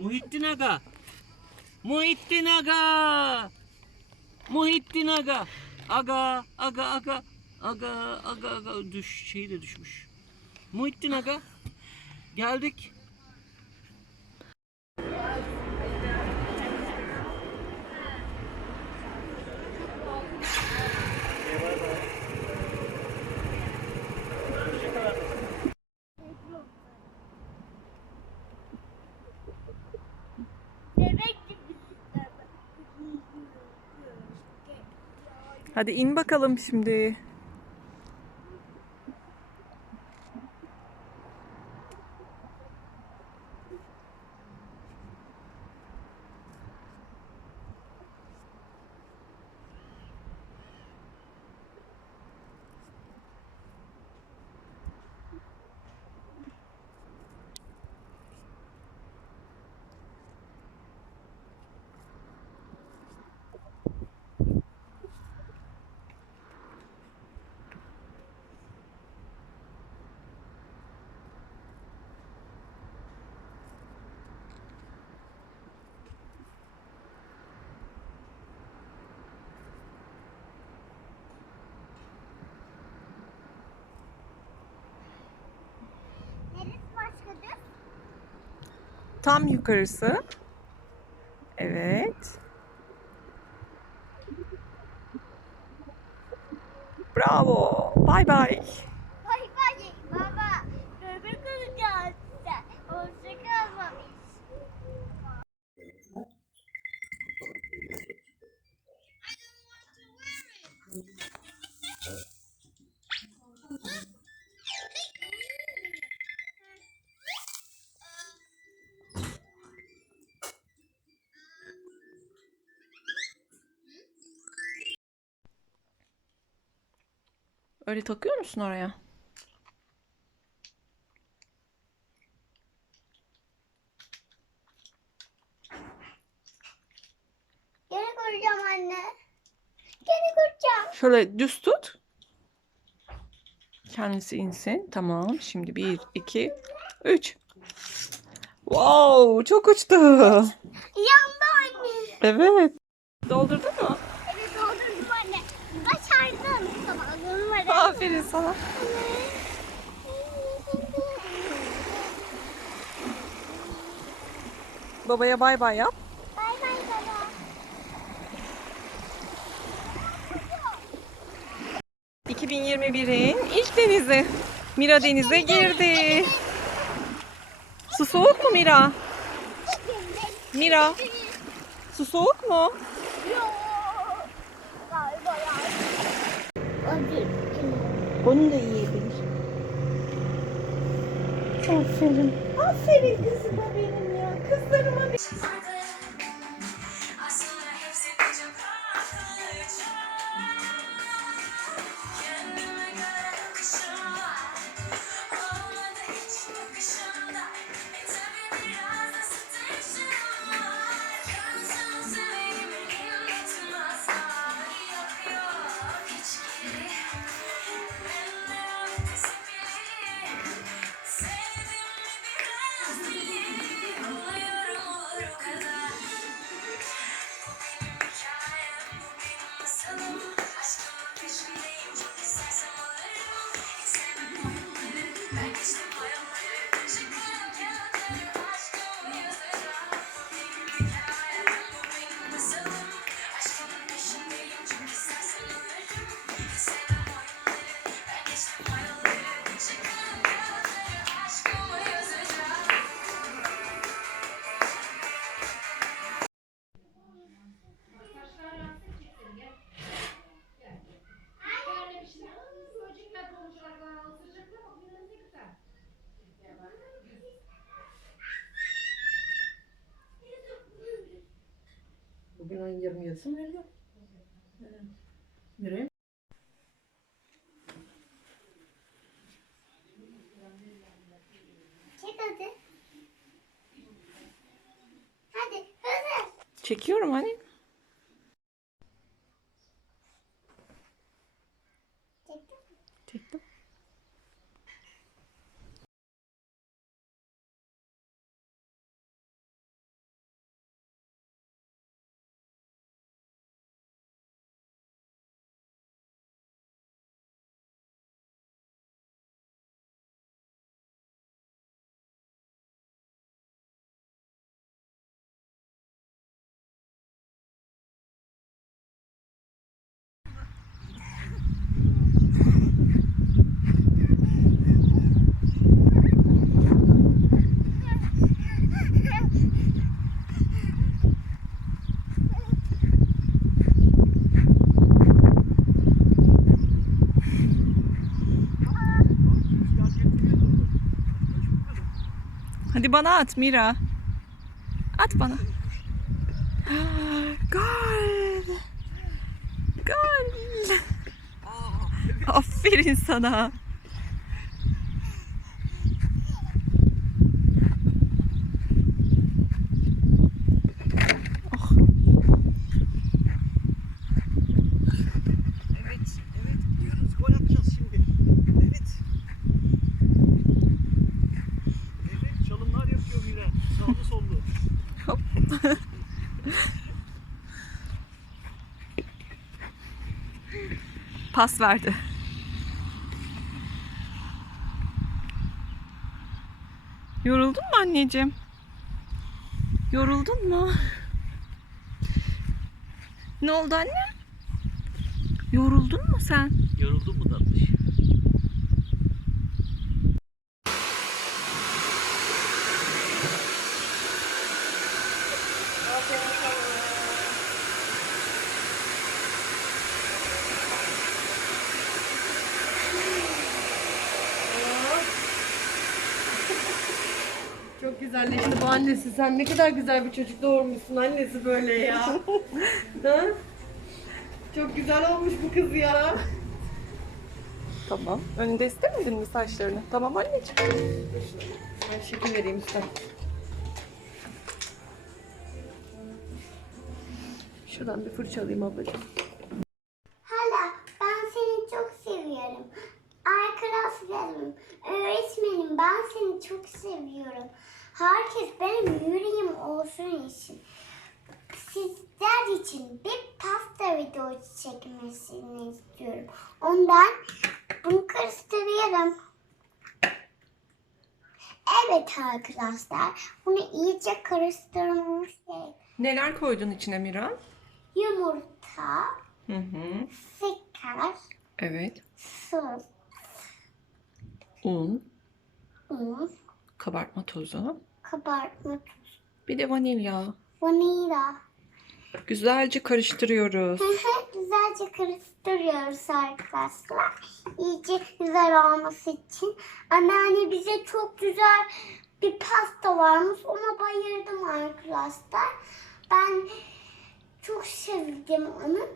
Muhittin Aga. Muhittin Aga. Muhittin Aga. Aga, aga, aga. Aga, aga, aga. Düş, şeyi de düşmüş. Muhittin Aga. Geldik. Hadi in bakalım şimdi. Tam yukarısı. Evet. Bravo. Bay bay. Öyle takıyor musun oraya? Gene kuracağım anne. Gene kuracağım. Şöyle düz tut. Kendisi insin. Tamam. Şimdi bir, iki, üç. Wow, çok uçtu. Yandı anne. Evet. Doldurdun mu? Evet doldurdum anne. Başardın. Tamam numara. Aferin sana. Babaya bay bay yap. Bay bay baba. 2021'in ilk denizi. Mira denize girdi. Su soğuk mu Mira? Mira, su soğuk mu? Galiba yani. Onu da yiyebilir. Aferin. Aferin kızıma benim ya. Kızlarıma benim. Ben 27'si mi öyle? Nereye? Çek hadi. Hadi hızlı. Çekiyorum hani. Çektim. Çektim. Hadi bana at Mira. At bana. Gol. Gol. Aferin sana. Evet, evet. Gidiyoruz. Gol atacağız şimdi. Evet. Evet, çalımlar yapıyor Mira. Sağlı sollu. Pas verdi. Yoruldun mu anneciğim? Yoruldun mu? Ne oldu anne? Yoruldun mu sen? Yoruldun mu tatlış? Çok güzelleşti bu annesi. Sen ne kadar güzel bir çocuk doğurmuşsun annesi böyle ya. ha? Çok güzel olmuş bu kız ya. Tamam. Önünde istemedin mi saçlarını? Tamam anneciğim. Ben şekil vereyim işte. Şuradan bir fırça alayım ablacığım. Hala ben seni çok seviyorum. Arkadaşlarım, öğretmenim ben seni çok seviyorum. Herkes benim yüreğim olsun için. Sizler için bir pasta videosu çekmesini istiyorum. Ondan bunu karıştırıyorum. Evet arkadaşlar, bunu iyice karıştırmamız gerek. Neler koydun içine Miran? Yumurta, Hı hı. şeker, Evet. su, Un, un, kabartma tozu, kabartma bir de vanilya. Vanilya. Güzelce karıştırıyoruz. Güzelce karıştırıyoruz arkadaşlar. İyice güzel olması için. Anneanne bize çok güzel bir pasta varmış. Ona bayıldım arkadaşlar. Ben çok sevdim onu.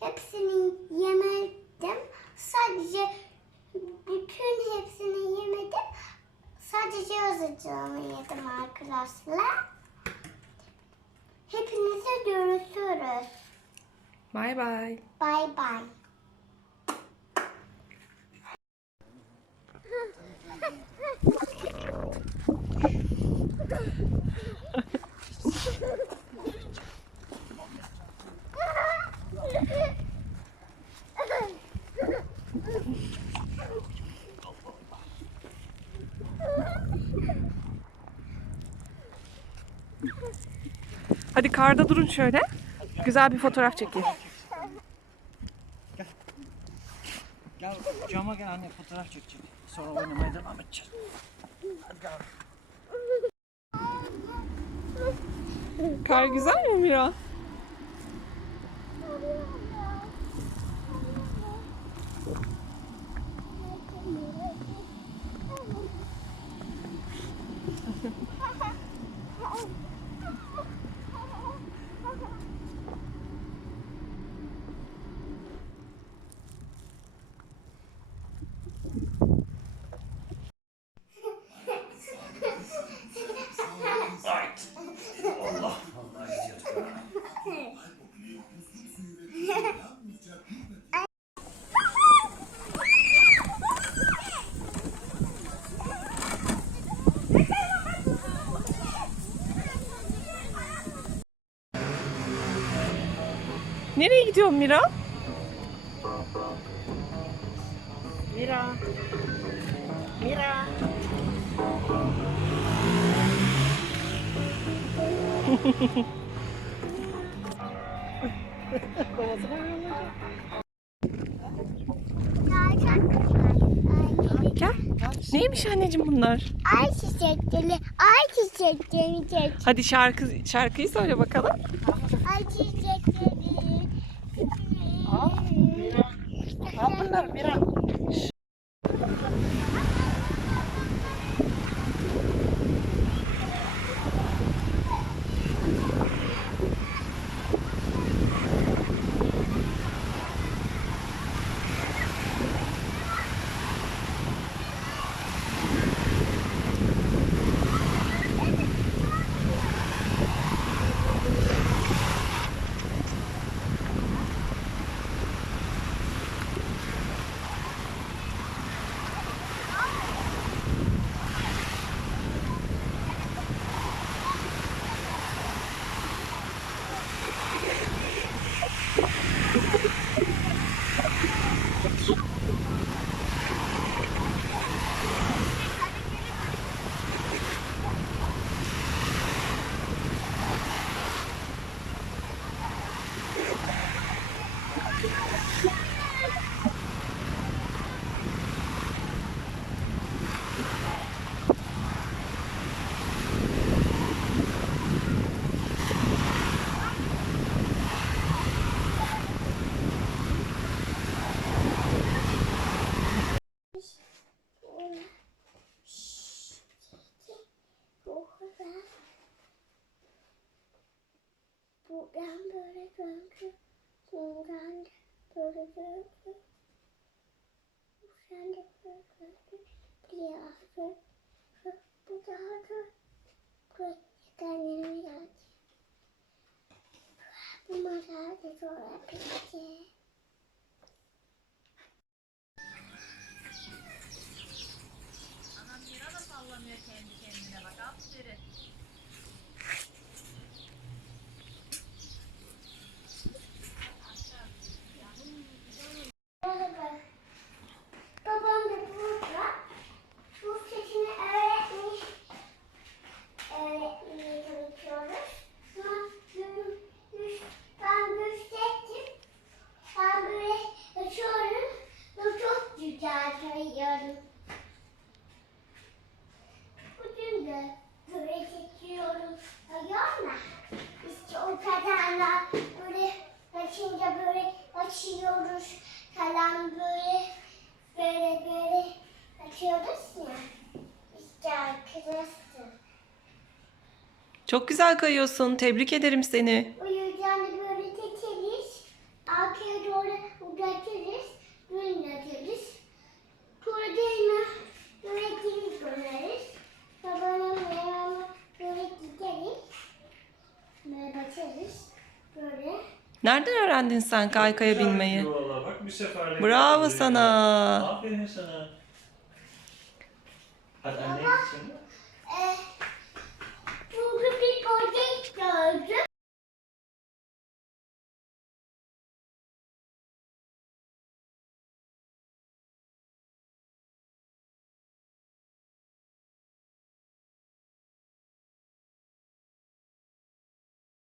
Hepsini yemedim. Sadece bütün hepsini yemedim. Sadece azıcığını yedim arkadaşlar. Hepinize görüşürüz. Bay bay. Bye bye. Hadi karda durun şöyle. Güzel bir fotoğraf çekeyim. Gel cama gel anne fotoğraf çekeceğim. Sonra oynamaya devam edeceğiz. Hadi gel. Kar güzel mi Mira? Gidiyorsun Mira? Mira. Mira. Gel. Neymiş anneciğim bunlar? Ay çiçekleri, ay çiçekleri, çiçek. Hadi şarkı şarkıyı söyle bakalım. Ay çiçekleri. Ha? Mira. Ha benar, Mira. Buradan da böyle döndü. Buradan da böyle döndü. Bir yazdı. Bu daha da buraya kendine geldi. Bu masal da sonra bitti. Anam Mira da sallamıyor kendi kendine bak aferin. Merhaba. Babam da burada. Bu sesini öğretmiş. Öğretmeye çalışıyoruz. Ama dün- dün- ben gösterdim. Ben böyle açıyorum. Bu çok güzel söylüyorum. Bugün de böyle çekiyorum. Ayağımla. İşte o kadarla böyle açınca böyle açıyoruz. Kalan böyle böyle böyle açıyoruz ya. İşte arkadaşlar. Çok güzel kayıyorsun. Tebrik ederim seni. O yüzden de böyle teteriz. Arkaya doğru uzatırız. Böyle atırız. Sonra değme. Böyle geri döneriz. Babamın ayağına böyle gideriz. Böyle batırız. Böyle. Nereden öğrendin sen kaykaya binmeyi? Valla bak bir seferlik. Bravo yaptın sana. Aferin sana. Hadi anne seni. Eh, Aldım.